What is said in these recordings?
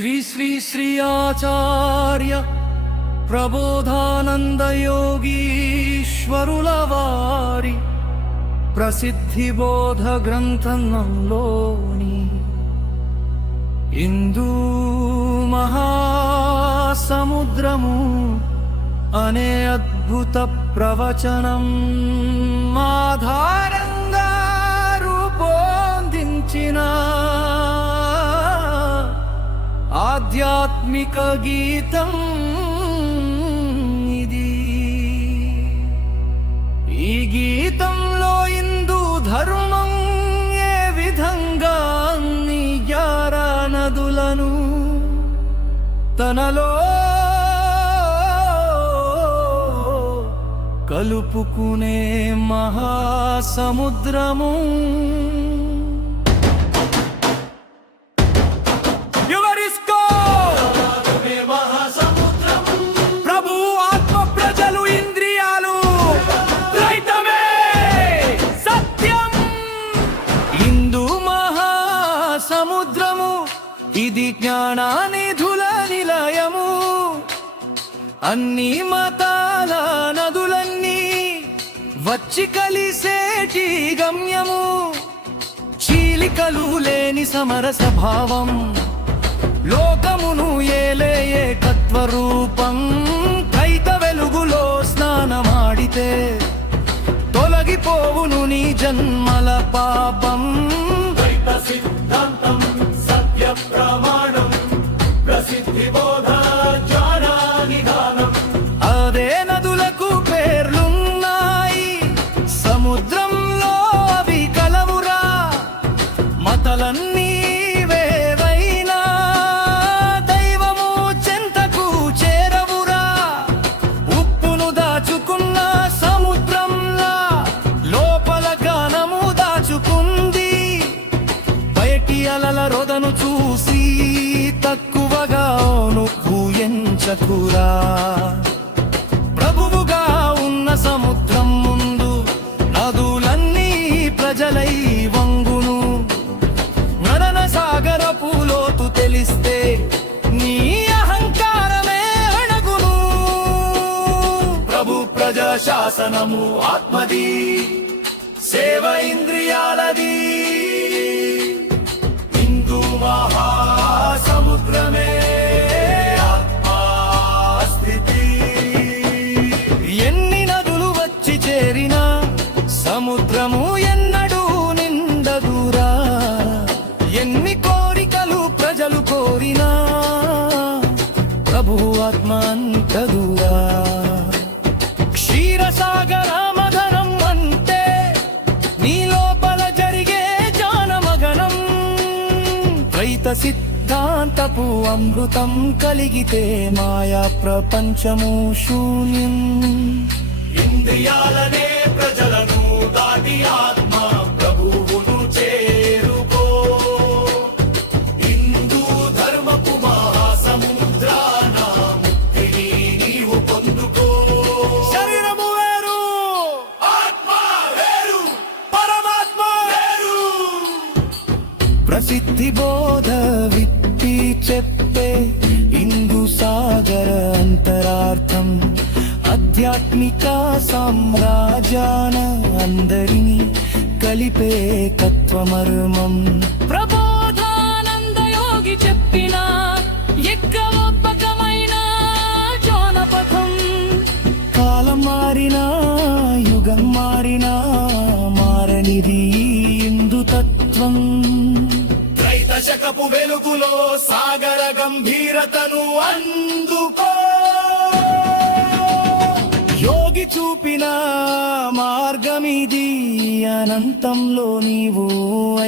श्री श्री श्री आचार्य प्रबोधानंद योगीश्वरुల వారి ప్రసిద్ధి బోధ గ్రంథంలోని హిందూ మహాసముద్రము అనే అద్భుత ప్రవచనం ఆధారంగా రూపొందించిన ఆధ్యాత్మిక గీతం ఇది. ఈ గీతంలో హిందూ ధర్మం ఏ విధంగా అన్ని 11 నదులను తనలో కలుపుకునే మహాసముద్రము సముద్రము ఇది జ్ఞానానిధుల నిలయము. అన్ని మతాల నదులన్నీ వచ్చి కలిసేటి గమ్యము. చీలికలు లేని సమరస భావం లోకమును ఏలే ఏకత్వ రూపం. కైత వెలుగులో స్నానమాడితే తొలగిపోవును నీ జన్మల పాపం. సిద్ధాంతం సత్య ప్రమాణం ప్రసిద్ధి బోధ జ్ఞానానిధానం. అదే నదులకు పేర్లున్నాయి, సముద్రంలో అవి కలవురా. మతలన్నీ వేరైనా దైవము చెంతకు చేరవురా. ఉప్పును దాచుకున్న సముద్రంలా లోపల గానము దాచుకుంది. అలల రొదను చూసి తక్కువగా నువ్వు ఎంచకురా. ప్రభువుగా ఉన్న సముద్రం ముందు నదులన్నీ ప్రజలై వంగును. నరన సాగరపు లోతు తెలిస్తే నీ అహంకారమే అణగును. ప్రభు ప్రజా శాసనము ఆత్మది, సేవ ఇంద్రియాలది. మహాసముద్రమే ఆత్మస్థితి. ఎన్ని నదులు వచ్చి చేరినా సముద్రము ఎన్నడూ నిండదురా. ఎన్ని కోరికలు ప్రజలు కోరినా ప్రభు ఆత్మ అంటదురా. క్షీరసాగర మదనం అంటే నీ లోపల జరిగే జానమగనం. ద్వైత సిద్ధాంతపు అమృతం కలిగితే మాయా ప్రపంచము శూన్యం. ఇంద్రియాలనే ప్రజలను దాటి ఆత్మ ప్రభువును చేరుకో. హిందూ ధర్మపు మహాసముద్రాన ముక్తిని నీవు పొందుకో. శరీరము వేరు, ఆత్మ వేరు, పరమాత్మ వేరు. ప్రసిద్ధి బోధ విప్పి చెప్పే హిందూ సాగర అంతరార్థం. ఆధ్యాత్మిక సామ్రాజ్యాన అందరినీ కలిపే తత్వమర్మం. ప్రబోధానంద యోగి చెప్పిన ఎక్కవొప్పకమైన జానపథం. కాలం మారినా యుగం మారినా మారనిది హిందూ తత్వం. దశకపు వెలుగులో సాగర గంభీరతను అందుకో. యోగి చూపిన మార్గమిది, అనంతంలో నీవు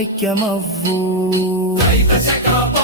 ఐక్యమవ్వు. దశకపు